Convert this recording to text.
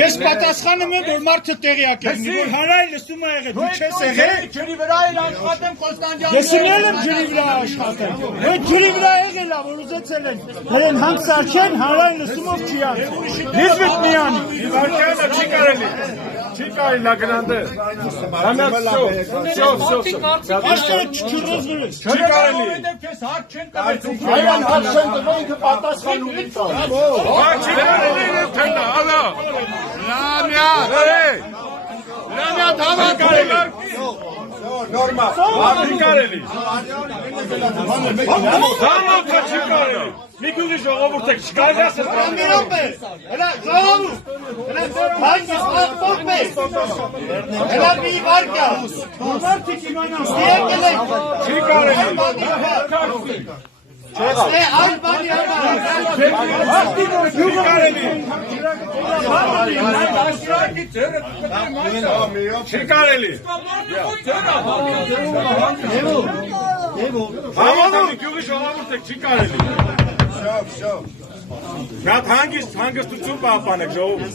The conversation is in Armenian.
Ես պատասխանում եմ, որ մարդը տեղյակ է, որ հանրային լսում է եղել, դու չես եղել։ Ջրի վրա էլ աշխատեմ Կոստանդյանը։ Ես իմել եմ ջրի վրա աշխատել։ Այդ ջրի վրա եղել է, որ ուզեցել են դրեն հանք սարքեն, հանրային լսումով չի անում։ Լիզվետ միանի։ Վարկյանը չի կարելի։ Չի կարելի լագնանդը։ Աշխարհը չչուրոզ վրես։ Չի կարելի։ Քեզ հարկ չեն տվել։ Այլան հարկ չեն տվել, ինքը պատասխան ունի տալ։ Չի կարելի թենա, ալա։ Լամյա, Լամյա դավա կարելի։ Նորմա, չի կարելի։ Դամոքը չի կարելի։ Մի քանի ժողովուրդ եք չկարելի ասել։ Հələ ժողովուրդ, հələ հանգիստ աղբորպես, հələ մի վարկա, մարդիկ իմանան, ստիեկել եք, Չի կարելի։ այլ բանի համար, Չի կարելի։ Չի կարելի։ Համոզում գյուղի ժողովուրդ եք չի կարելի։ Շատ հանգստություն պահպանեք ժողովուրդ։